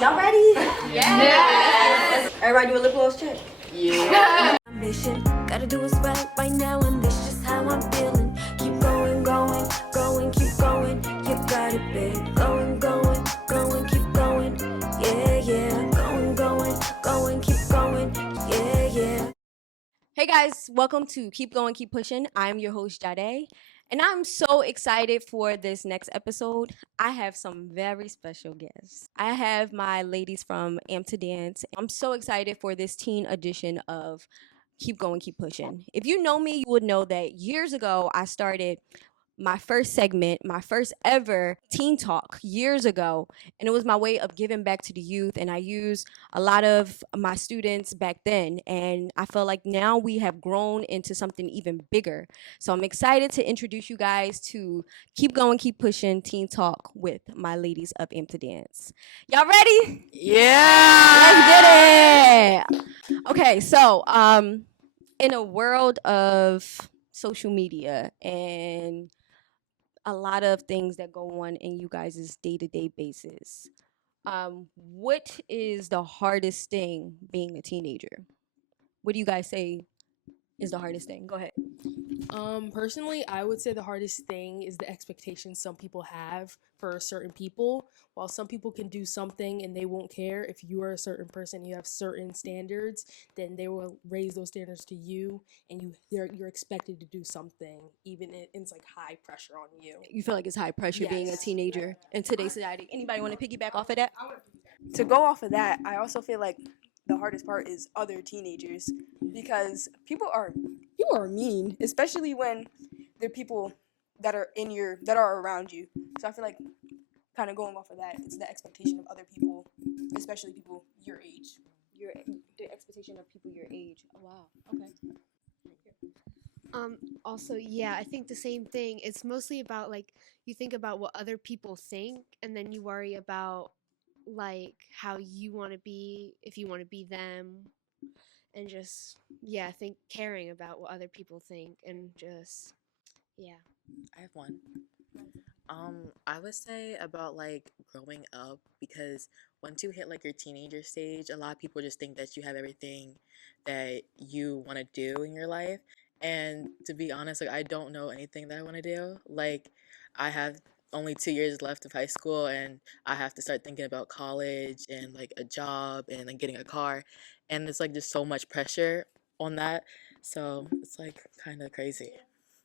Y'all ready? Yes. Everybody do a lip gloss check. Yeah. Ambition, gotta do what's right now, and this just how I'm feeling. Keep going, keep going. You got it, babe. Going, keep going. Yeah. Going, keep going. Yeah. Hey guys, welcome to Keep Going, Keep Pushing. I'm your host, Jade, and I'm so excited for this next episode. I have some very special guests. I have my ladies from Amp to Dance. I'm so excited for this teen edition of Keep Going, Keep Pushing. If you know me, you would know that years ago I started my first segment, my first ever teen talk years ago. And it was my way of giving back to the youth. And I used a lot of my students back then. And I feel like now we have grown into something even bigger. So I'm excited to introduce you guys to Keep Going, Keep Pushing Teen Talk with my ladies of Amp to Dance. Y'all ready? Yeah. Let's get it. Okay, so in a world of social media and a lot of things that go on in you guys' day-to-day basis. What is the hardest thing being a teenager? What do you guys say is the hardest thing? Go ahead. Personally, I would say the hardest thing is the expectations some people have for certain people. While some people can do something and they won't care, if you are a certain person, you have certain standards, then they will raise those standards to you, and you're expected to do something, even it's like high pressure on you. You feel like it's high pressure being a Yes. teenager in today's society. Anybody want to piggyback off of that? To go off of that, I also feel like the hardest part is other teenagers, because people are mean, especially when they're people that are around you. So I feel like kind of going off of that, it's the expectation of other people, especially people your age. The expectation of people your age. Oh, wow. Okay. Also, yeah, I think the same thing. It's mostly about like you think about what other people think, and then you worry about like how you want to be, if you want to be them, and just I think caring about what other people think, and just yeah. I have one. I would say about like growing up, because once you hit like your teenager stage, a lot of people just think that you have everything that you want to do in your life. And to be honest, like I don't know anything that I want to do. Like I have only 2 years left of high school, and I have to start thinking about college and like a job and like getting a car, and it's like just so much pressure on that. So it's like kind of crazy.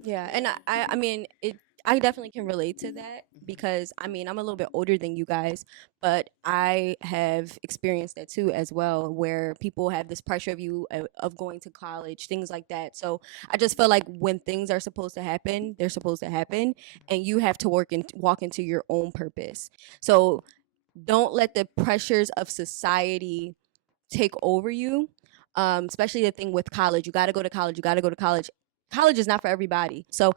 Yeah, and I mean it. I definitely can relate to that because I mean I'm a little bit older than you guys, but I have experienced that too as well, where people have this pressure of you of going to college, things like that. So I just feel like when things are supposed to happen, they're supposed to happen, and you have to work and walk into your own purpose. So don't let the pressures of society take over you. Especially the thing with college, you got to go to college. You got to go to college. College is not for everybody. So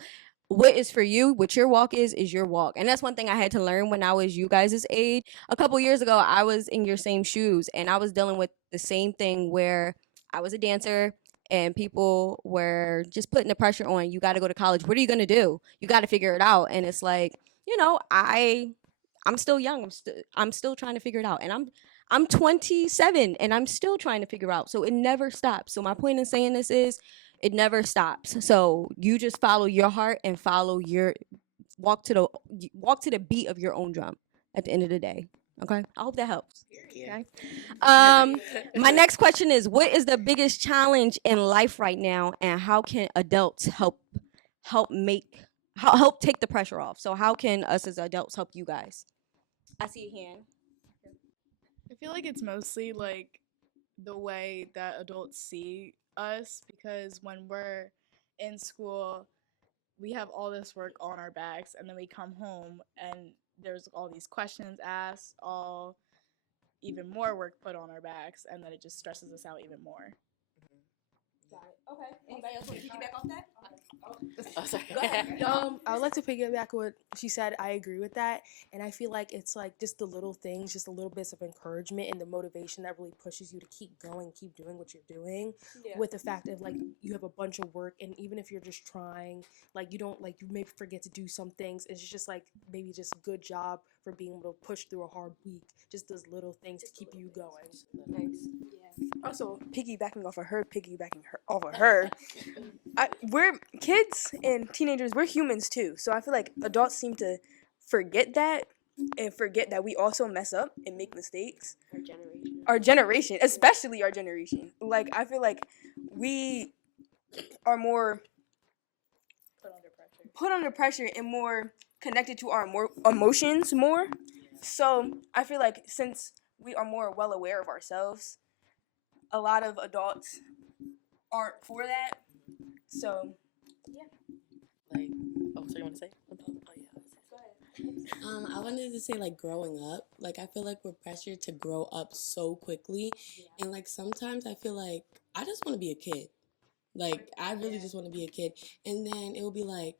what is for you, what your walk is your walk. And that's one thing I had to learn when I was you guys' age. A couple years ago, I was in your same shoes, and I was dealing with the same thing where I was a dancer and people were just putting the pressure on, you got to go to college. What are you going to do? You got to figure it out. And it's like, I'm still young. I'm still trying to figure it out. And I'm 27 and I'm still trying to figure out. So it never stops. So my point in saying this is it never stops. So you just follow your heart and follow your walk to the beat of your own drum at the end of the day. Okay? I hope that helps. Okay. My next question is, what is the biggest challenge in life right now, and how can adults help help take the pressure off? So how can us as adults help you guys? I see a hand. I feel like it's mostly like the way that adults see us, because when we're in school, we have all this work on our backs, and then we come home and there's all these questions asked, all even more work put on our backs, and then it just stresses us out even more. Got it. Okay. Anybody else want to piggyback off that? Oh, sorry. Go ahead. I would like to piggyback what she said. I agree with that, and I feel like it's like just the little things, just the little bits of encouragement and the motivation that really pushes you to keep going, keep doing what you're doing. Yeah. With the fact of like you have a bunch of work, and even if you're just trying, like you don't like you maybe forget to do some things. It's just like maybe just good job for being able to push through a hard week. Just those little things to keep you going. Nice. Also, piggybacking off of her, we're kids and teenagers. We're humans too. So I feel like adults seem to forget that and forget that we also mess up and make mistakes. Our generation, especially our generation. Like I feel like we are more put under pressure and more connected to our more emotions more. So I feel like since we are more well aware of ourselves, a lot of adults aren't for that. So Like, oh, so you want to say? I wanted to say like growing up. Like I feel like we're pressured to grow up so quickly, and like sometimes I feel like I just want to be a kid. Like I really just want to be a kid, and then it will be like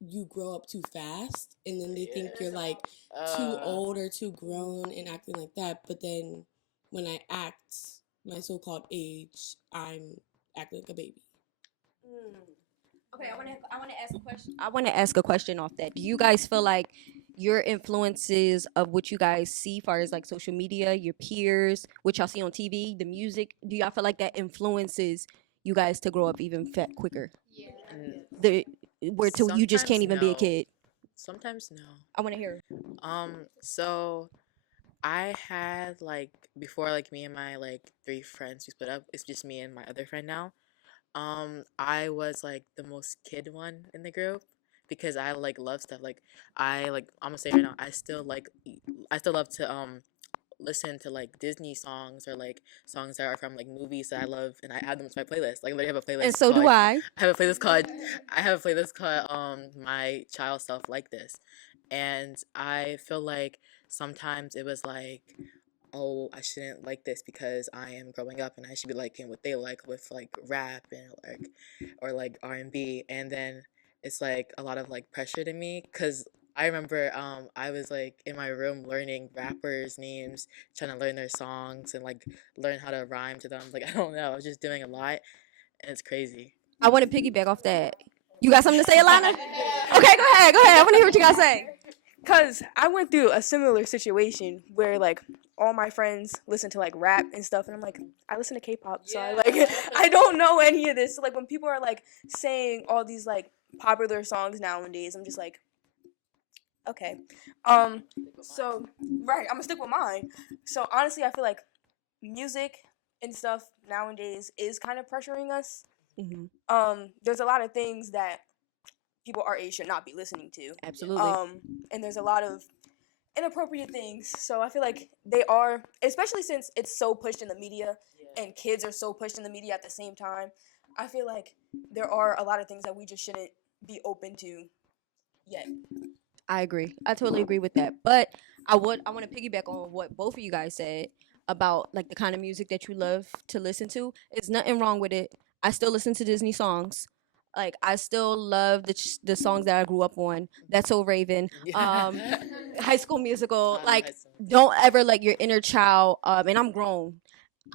you grow up too fast, and then they think you're like too old or too grown and acting like that. But then when I act my so-called age, I'm acting like a baby. Okay, I want to ask a question. I want to ask a question off that. Do you guys feel like your influences of what you guys see, far as like social media, your peers, what y'all see on TV, the music, do y'all feel like that influences you guys to grow up even quicker? Yeah. The where to you just can't even be a no. kid. Sometimes no. I want to hear. So I had like before like me and my like 3 friends we split up. It's just me and my other friend now. I was like the most kid one in the group because I like love stuff. Like I'm gonna say right now, I still love to listen to like Disney songs or like songs that are from like movies that I love, and I add them to my playlist. Like I literally have a playlist. And so do I. I have a playlist called My Child Self Like This, and I feel like sometimes it was like, oh, I shouldn't like this because I am growing up and I should be liking what they like with like rap and like or like R&B, and then it's like a lot of like pressure to me because I remember I was like in my room learning rappers' names, trying to learn their songs and like learn how to rhyme to them. Like I don't know, I was just doing a lot, and it's crazy. I want to piggyback off that. You got something to say, Alana? Okay, go ahead. I want to hear what you guys say. Cause I went through a similar situation where like all my friends listen to like rap and stuff, and I'm like, I listen to K-pop, so I like I don't know any of this. So, like when people are like saying all these like popular songs nowadays, I'm just like, okay, so right, I'm gonna stick with mine. So honestly, I feel like music and stuff nowadays is kind of pressuring us. There's a lot of things that people our age should not be listening to. Absolutely. And there's a lot of inappropriate things. So I feel like they are, especially since it's so pushed in the media and kids are so pushed in the media at the same time. I feel like there are a lot of things that we just shouldn't be open to yet. I agree. I totally agree with that. But I want to piggyback on what both of you guys said about like the kind of music that you love to listen to. There's nothing wrong with it. I still listen to Disney songs. Like I still love the songs that I grew up on. That's So Raven, High School Musical. Like don't ever let your inner child. And I'm grown,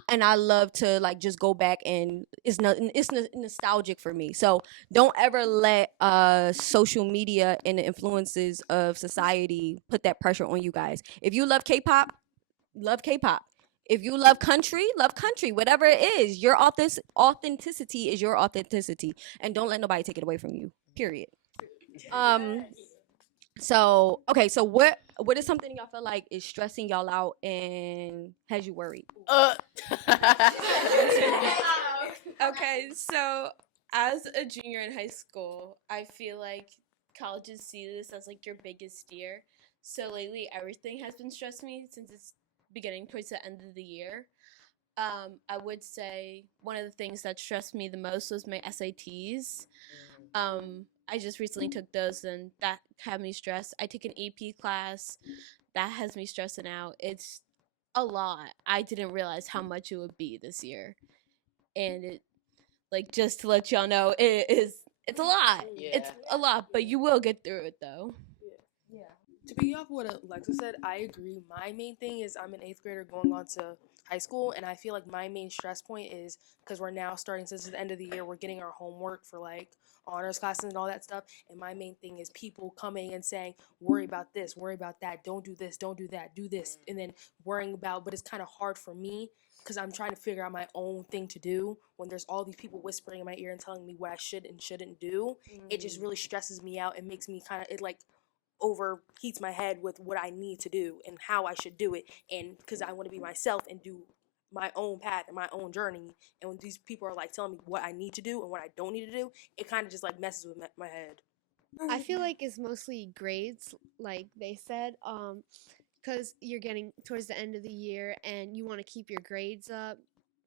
and I love to like just go back and it's nostalgic for me. So don't ever let social media and the influences of society put that pressure on you guys. If you love K-pop, love K-pop. If you love country, love country. Whatever it is, your authenticity is your authenticity, and don't let nobody take it away from you. Period. So okay, so what is something y'all feel like is stressing y'all out and has you worried? Okay, so as a junior in high school, I feel like colleges see this as like your biggest year. So lately, everything has been stressing me since it's beginning towards the end of the year. I would say one of the things that stressed me the most was my SATs. I just recently took those and that had me stressed. I took an AP class that has me stressing out. It's a lot. I didn't realize how much it would be this year. And it, like, just to let y'all know, it's a lot. Yeah. It's a lot, but you will get through it though. To be off what Alexa said, I agree. My main thing is I'm an 8th grader going on to high school, and I feel like my main stress point is because we're now starting, since it's the end of the year, we're getting our homework for like honors classes and all that stuff. And my main thing is people coming and saying, worry about this, worry about that, don't do this, don't do that, do this, and then worrying about, but it's kind of hard for me because I'm trying to figure out my own thing to do when there's all these people whispering in my ear and telling me what I should and shouldn't do. It just really stresses me out and makes me kind of, it like overheats my head with what I need to do and how I should do it, and because I want to be myself and do my own path and my own journey. And when these people are like telling me what I need to do and what I don't need to do, it kind of just like messes with my head. I feel like it's mostly grades, like they said, because you're getting towards the end of the year and you want to keep your grades up.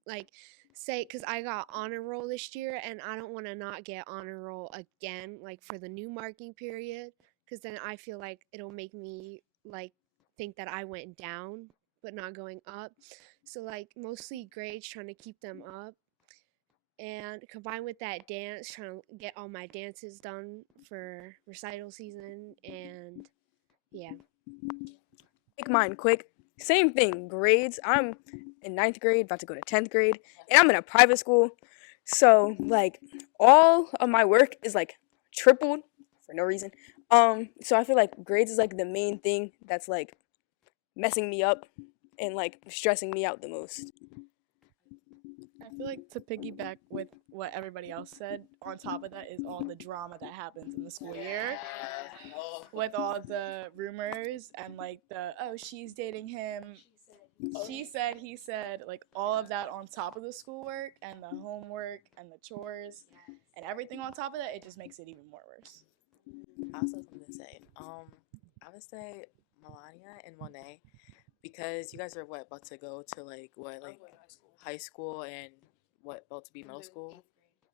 Like, say, because I got honor roll this year and I don't want to not get honor roll again, like for the new marking period, because then I feel like it'll make me like think that I went down but not going up. So, like, mostly grades, trying to keep them up. And combined with that dance, trying to get all my dances done for recital season. And yeah. Make mine quick. Same thing, grades. I'm in 9th grade, about to go to 10th grade, and I'm in a private school. So, like, all of my work is, like, tripled for no reason. So I feel like grades is, like, the main thing that's, like, messing me up and, like, stressing me out the most. I feel like to piggyback with what everybody else said, on top of that is all the drama that happens in the school year. With all the rumors and like the, oh, she's dating him, she said, he said, like all of that on top of the schoolwork and the homework and the chores and everything on top of that, it just makes it even more worse. I also have something to say. I would say Melania and Monet, because you guys are about to go to like high school and about to be middle school,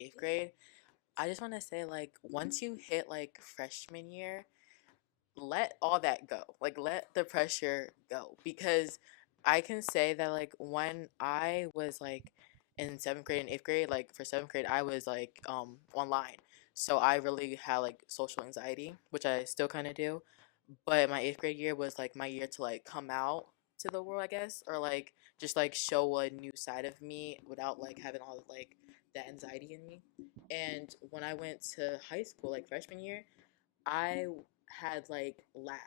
8th grade. I just want to say like once you hit like freshman year, let all that go. Like let the pressure go, because I can say that like when I was like in 7th grade and 8th grade, like for 7th grade I was like online, so I really had like social anxiety, which I still kind of do. But my 8th grade year was like my year to like come out to the world, I guess, or like just like show a new side of me without like having all of like that anxiety in me. And when I went to high school, like freshman year, I had like lab,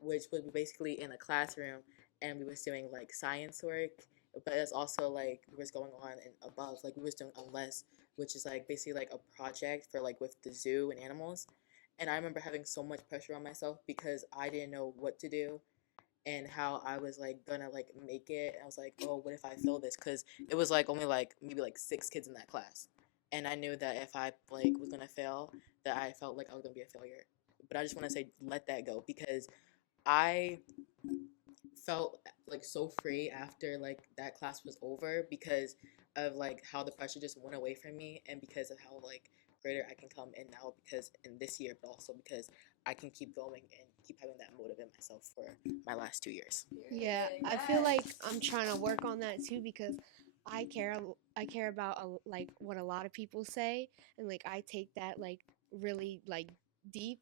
which was basically in a classroom, and we was doing like science work, but it's also like was going on and above, like we was doing unless, which is like basically like a project for like with the zoo and animals. And I remember having so much pressure on myself because I didn't know what to do and how I was like gonna like make it. And I was like, oh, what if I fail this? Because it was like only like maybe like 6 kids in that class, and I knew that if I like was gonna fail, that I felt like I was gonna be a failure. But I just want to say, let that go, because I felt like so free after like that class was over, because of like how the pressure just went away from me, and because of how like greater I can come in now, because in this year, but also because I can keep going and keep having that motive in myself for my last 2 years. Yeah, I feel like I'm trying to work on that too because I care about like what a lot of people say, and like I take that like really like deep,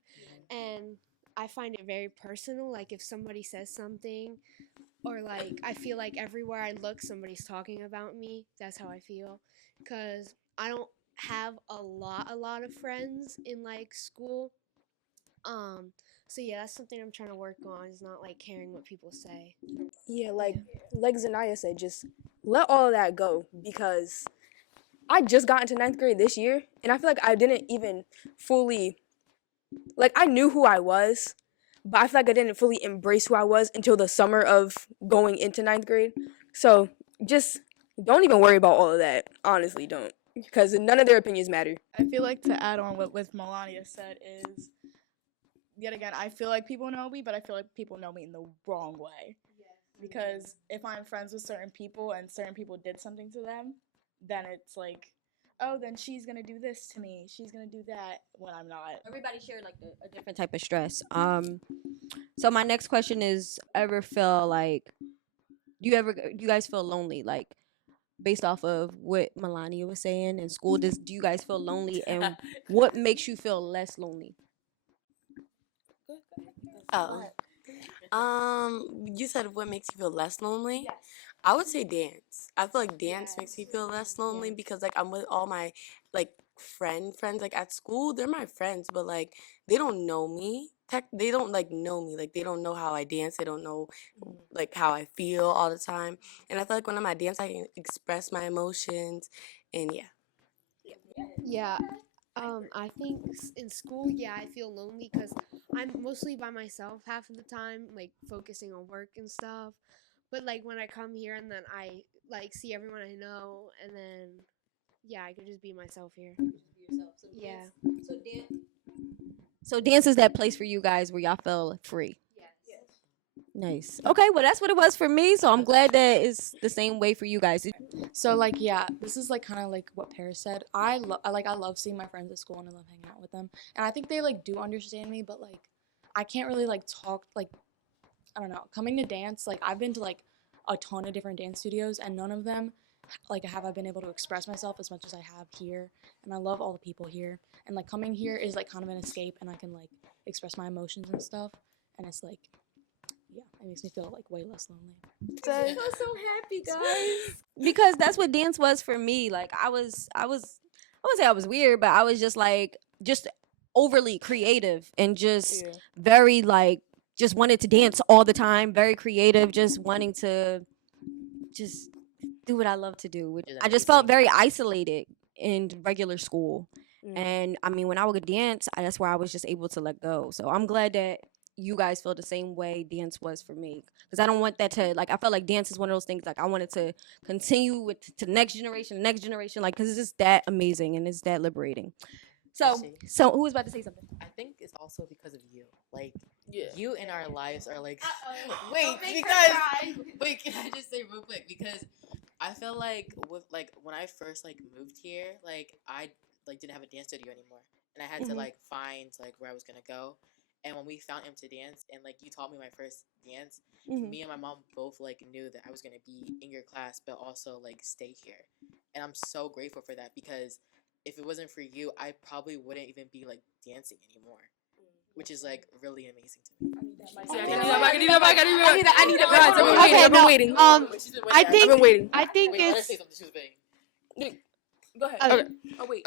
and I find it very personal. Like if somebody says something, or like I feel like everywhere I look somebody's talking about me. That's how I feel, cuz I don't have a lot of friends in like school. So yeah, that's something I'm trying to work on, is not like caring what people say. Yeah, like Zanaya said, just let all of that go, because I just got into 9th grade this year, and I feel like I didn't even fully, like, I knew who I was, but I feel like I didn't fully embrace who I was until the summer of going into 9th grade. So just don't even worry about all of that. Honestly, don't, because none of their opinions matter. I feel like to add on what with Melania said is, yet again, I feel like people know me, but I feel like people know me in the wrong way. Because if I'm friends with certain people and certain people did something to them, then it's like, oh, then she's gonna do this to me. She's gonna do that when I'm not. Everybody shared like a different type of stress. So my next question is: ever feel like do you guys feel lonely? Like based off of what Melania was saying in school, do you guys feel lonely, and what makes you feel less lonely? Oh, You said what makes you feel less lonely? I would say dance. I feel like dance makes me feel less lonely because like I'm with all my like friends like at school, they're my friends, but like they don't know me. They don't like know me. Like they don't know how I dance. They don't know like how I feel all the time. And I feel like when I'm at dance I can express my emotions and yeah. Yeah. I think in school, yeah, I feel lonely because I'm mostly by myself half of the time, like focusing on work and stuff. But like when I come here and then I like see everyone I know, and then yeah, I could just be myself here. Yeah. So dance is that place for you guys where y'all feel free. Nice. Okay, well that's what it was for me. So I'm glad that it's the same way for you guys. So like yeah, this is like kind of like what Paris said. I love seeing my friends at school and I love hanging out with them. And I think they like do understand me, but like I can't really like talk like I don't know. Coming to dance, like I've been to like a ton of different dance studios and none of them like have I been able to express myself as much as I have here. And I love all the people here. And like coming here is like kind of an escape and I can like express my emotions and stuff. And it's like yeah, it makes me feel like way less lonely. I'm so happy, guys. Because that's what dance was for me. Like I wouldn't say I was weird, but I was just overly creative and just very like just wanted to dance all the time, very creative, just wanting to just do what I love to do. I just felt very isolated in regular school. And I mean, when I would dance, that's where I was just able to let go. So I'm glad that you guys feel the same way dance was for me. Because I don't want that to, like, I felt like dance is one of those things, like, I wanted to continue with to the next generation, like, because it's just that amazing and it's that liberating. So who was about to say something? I think it's also because of you. Like, you in our lives are like. Wait, wait, can I just say real quick? Because I feel like with like when I first like moved here, like I like didn't have a dance studio anymore, and I had to like find like where I was gonna go. And when we found him to dance, and like you taught me my first dance, me and my mom both like knew that I was gonna be in your class, but also like stay here. And I'm so grateful for that because if it wasn't for you, I probably wouldn't even be like dancing anymore, which is like really amazing to me. I need that. Guys, I've been waiting. I think I've been waiting. I think Wait, let her it's say something. She was waiting. Go ahead. Okay. Oh wait.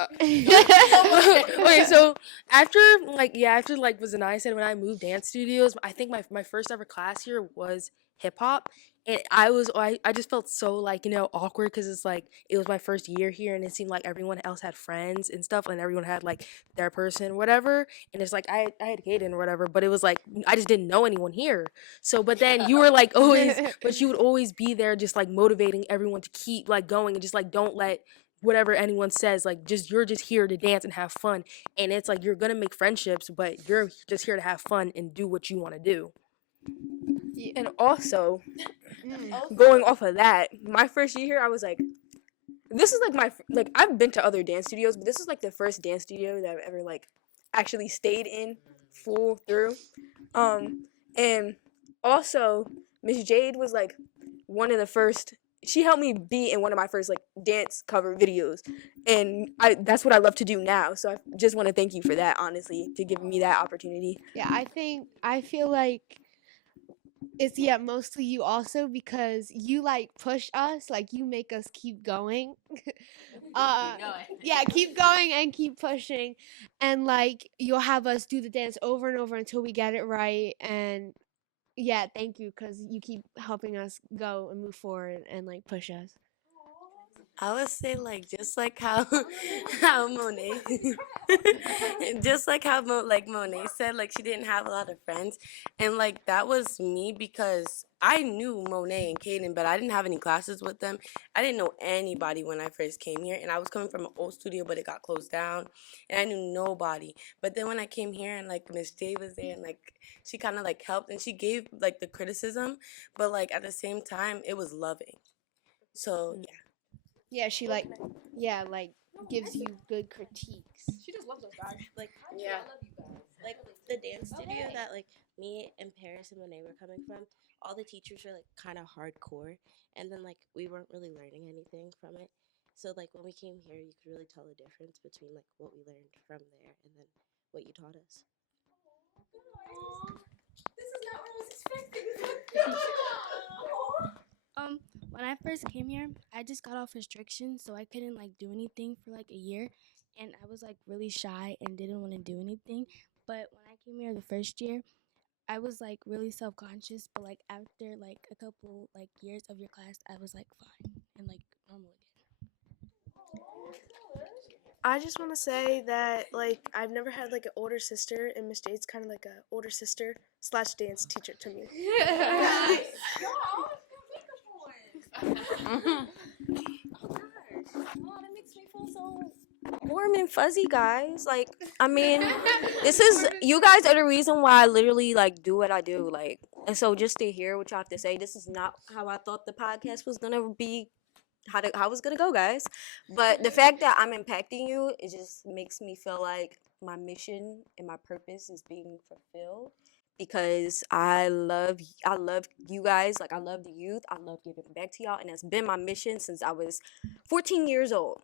Okay, so after like was and I said when I moved dance studios, I think my first ever class here was hip hop, and I just felt so like awkward because it's like it was my first year here and it seemed like everyone else had friends and stuff and everyone had like their person whatever, and it's like I had Kaden or whatever, but it was like I just didn't know anyone here. So but then you were like always, but you would always be there just like motivating everyone to keep like going and just like don't let whatever anyone says, like you're just here to dance and have fun, and it's like you're gonna make friendships but you're just here to have fun and do what you want to do. And also, going off of that, my first year here, I was like, this is like I've been to other dance studios, but this is like the first dance studio that I've ever like actually stayed in full through. And also Miss Jade was like one of the first. She helped me be in one of my first like dance cover videos, and that's what I love to do now. So I just want to thank you for that, honestly, to giving me that opportunity. Yeah, I feel like it's mostly you also because you like push us, like you make us keep going. Yeah, keep going and keep pushing, and like you'll have us do the dance over and over until we get it right. And yeah, thank you because you keep helping us go and move forward and like push us. I would say like just like how how Monet just like how like Monet said like she didn't have a lot of friends, and like that was me because I knew Monet and Kaden but I didn't have any classes with them. I didn't know anybody when I first came here, and I was coming from an old studio but it got closed down and I knew nobody. But then when I came here and like Miss J was there and like she kind of like helped and she gave like the criticism, but like at the same time it was loving. So yeah. Yeah, she like gives you good critiques. She just loves us guys. Like I love you guys. Like the dance studio that like me and Paris and Monet were coming from, all the teachers were like kind of hardcore, and then like we weren't really learning anything from it. So like when we came here, you could really tell the difference between like what we learned from there and then what you taught us. When I first came here, I just got off restrictions, so I couldn't like do anything for like a year, and I was like really shy and didn't want to do anything. But when I came here the first year, I was like really self conscious. But like after like a couple like years of your class, I was like fine and like normal again. I just want to say that like I've never had like an older sister, and Miss Jade's kind of like a older sister slash dance teacher to me. That makes me feel so warm and fuzzy, guys. Like, I mean, this is you guys are the reason why I literally like do what I do. Like, and so just to hear what y'all have to say, this is not how I thought the podcast was gonna be. How it's gonna go, guys. But the fact that I'm impacting you, it just makes me feel like my mission and my purpose is being fulfilled. Because I love you guys. Like I love the youth. I love giving back to y'all, and that's been my mission since I was 14 years old,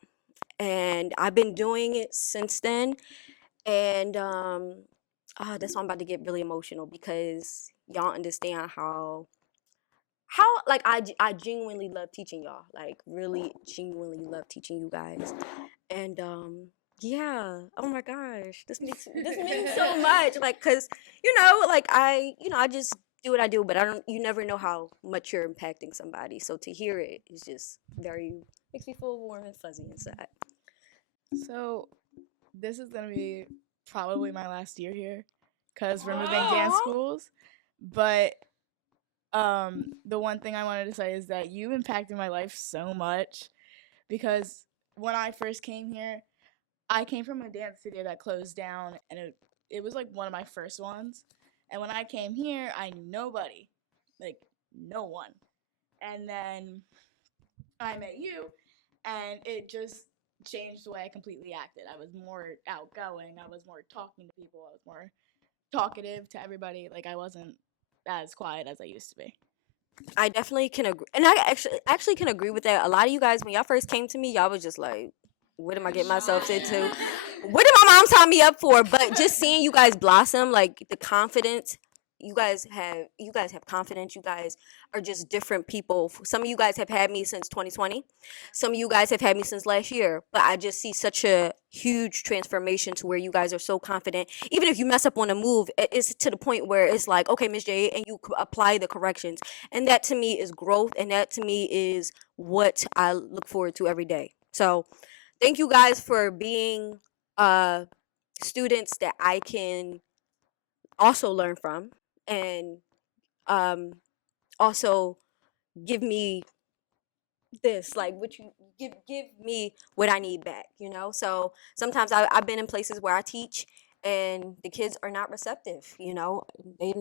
and I've been doing it since then. And that's why I'm about to get really emotional because y'all understand how like I genuinely love teaching y'all, like really genuinely love teaching you guys. And yeah, oh my gosh, this means so much, like, cuz like I just do what I do, but I don't you never know how much you're impacting somebody, so to hear it is just very makes me feel warm and fuzzy inside. So this is gonna be probably my last year here because we're moving dance schools. But the one thing I wanted to say is that you impacted my life so much because when I first came here, I came from a dance studio that closed down, and it was like one of my first ones. And when I came here, I knew nobody, like no one. And then I met you, and it just changed the way I completely acted. I was more outgoing. I was more talking to people. I was more talkative to everybody. Like I wasn't as quiet as I used to be. I definitely can agree, and I actually can agree with that. A lot of you guys, when y'all first came to me, y'all was just like, "What am I getting myself into? What did my mom sign me up for?" But just seeing you guys blossom, like the confidence you guys have confidence. You guys are just different people. Some of you guys have had me since 2020. Some of you guys have had me since last year. But I just see such a huge transformation to where you guys are so confident. Even if you mess up on a move, it's to the point where it's like, okay, Miss J, and you apply the corrections. And that to me is growth, and that to me is what I look forward to every day. So thank you guys for being students that I can also learn from, and um, also give me this, like, what you give me what I need back, so sometimes I've been in places where I teach and the kids are not receptive, they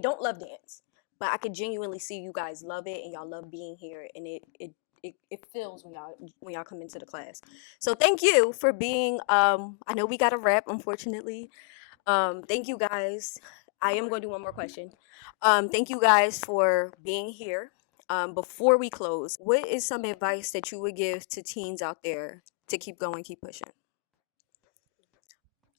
don't love dance, but I could genuinely see you guys love it and y'all love being here, and it feels when y'all come into the class. So thank you for being I know we got a wrap, unfortunately. Thank you guys. I am going to do one more question. Thank you guys for being here. Before we close, what is some advice that you would give to teens out there to keep going, keep pushing?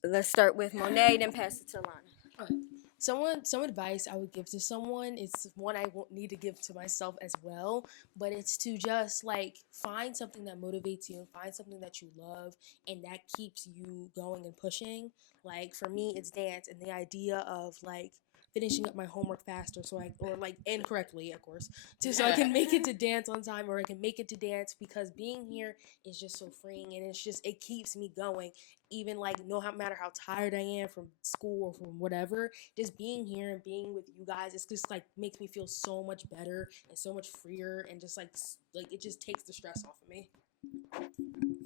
Let's start with Monet, then pass it to Lana. Okay. Some advice I would give to someone is one I won't need to give to myself as well, but it's to just like find something that motivates you and find something that you love and that keeps you going and pushing. Like for me, it's dance and the idea of like finishing up my homework faster or like incorrectly, of course, so I can make it to dance on time, or I can make it to dance, because being here is just so freeing, and it keeps me going, even like no matter how tired I am from school or from whatever. Just being here and being with you guys, it's just like makes me feel so much better and so much freer, and just like it just takes the stress off of me.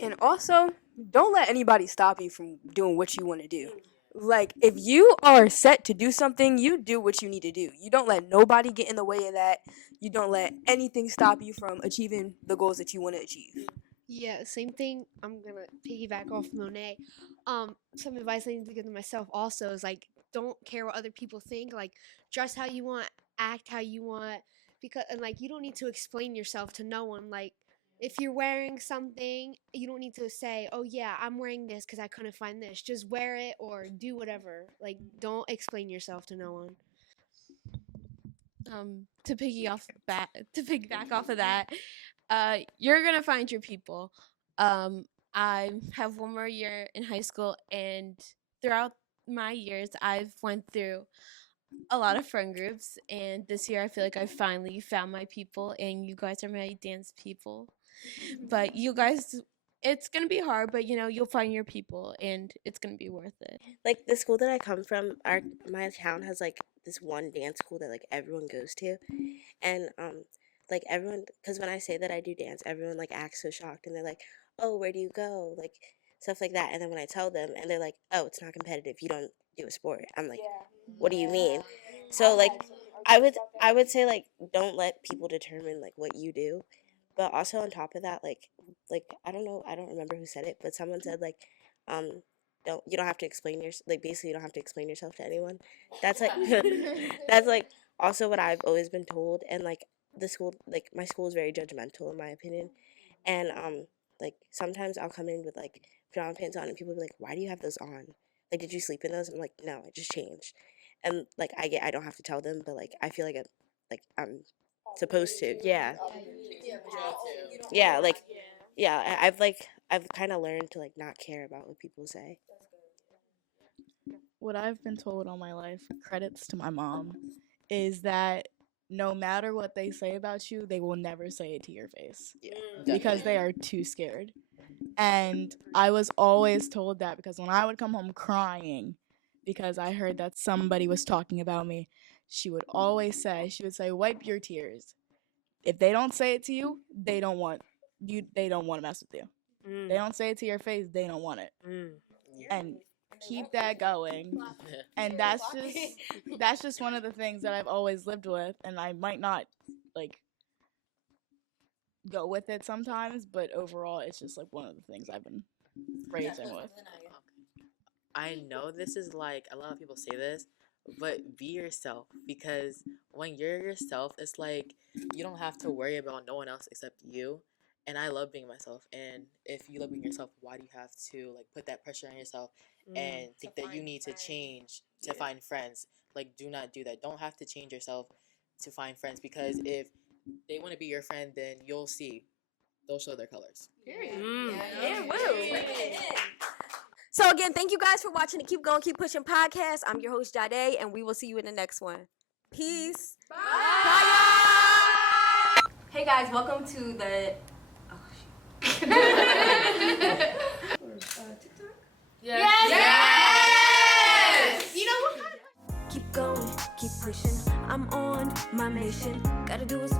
And also, don't let anybody stop you from doing what you want to do. Like, if you are set to do something, you do what you need to do. You don't let nobody get in the way of that. You don't let anything stop you from achieving the goals that you want to achieve. Yeah, same thing. I'm gonna piggyback off Monet. Some advice I need to give to myself also is like, don't care what other people think. Like, dress how you want, act how you want, and like you don't need to explain yourself to no one. Like, if you're wearing something, you don't need to say, "Oh yeah, I'm wearing this because I couldn't find this." Just wear it or do whatever. Like, don't explain yourself to no one. piggyback off of that, you're gonna find your people. I have one more year in high school, and throughout my years, I've went through a lot of friend groups, and this year I feel like I finally found my people, and you guys are my dance people. But you guys, it's gonna be hard, but you'll find your people, and it's gonna be worth it. Like the school that I come from, my town has like this one dance school that like everyone goes to, and like everyone, because when I say that I do dance, everyone like acts so shocked, and they're like, "Oh, where do you go?" Like stuff like that. And then when I tell them, and they're like, "Oh, it's not competitive. You don't do a sport." I'm like, "What do you mean?" So like, I would say like don't let people determine like what you do, but also on top of that, like I don't know, I don't remember who said it, but someone said like, um, you don't have to explain your like basically you don't have to explain yourself to anyone. That's like that's like also what I've always been told, and like the school, like my school is very judgmental in my opinion, and like sometimes I'll come in with like pajama pants on, and people be like, "Why do you have those on? Like, did you sleep in those?" I'm like, "No, I just changed," and like I don't have to tell them, but like I feel like I'm supposed to, yeah, yeah, like yeah. I've kind of learned to like not care about what people say. What I've been told all my life, credits to my mom, is that no matter what they say about you, they will never say it to your face because they are too scared. And I was always told that because when I would come home crying because I heard that somebody was talking about me, she would say, "Wipe your tears. If they don't say it to you, they don't want to mess with you. They don't say it to your face, they don't want it." And keep that going. And that's just one of the things that I've always lived with, and I might not like go with it sometimes, but overall it's just like one of the things I've been raising with. I know this is like a lot of people say this, but be yourself, because when you're yourself, it's like you don't have to worry about no one else except you. And I love being myself. And if you love being yourself, why do you have to like put that pressure on yourself and think that you need to change to find friends? Like, do not do that. Don't have to change yourself to find friends, because if they want to be your friend, then you'll see they'll show their colors. It will. So again, thank you guys for watching the Keep Going, Keep Pushing podcast. I'm your host, Jade, and we will see you in the next one. Peace. Bye. Hey guys, welcome to the... TikTok? Yes! You know what? Keep going, keep pushing. I'm on my mission. Gotta do what's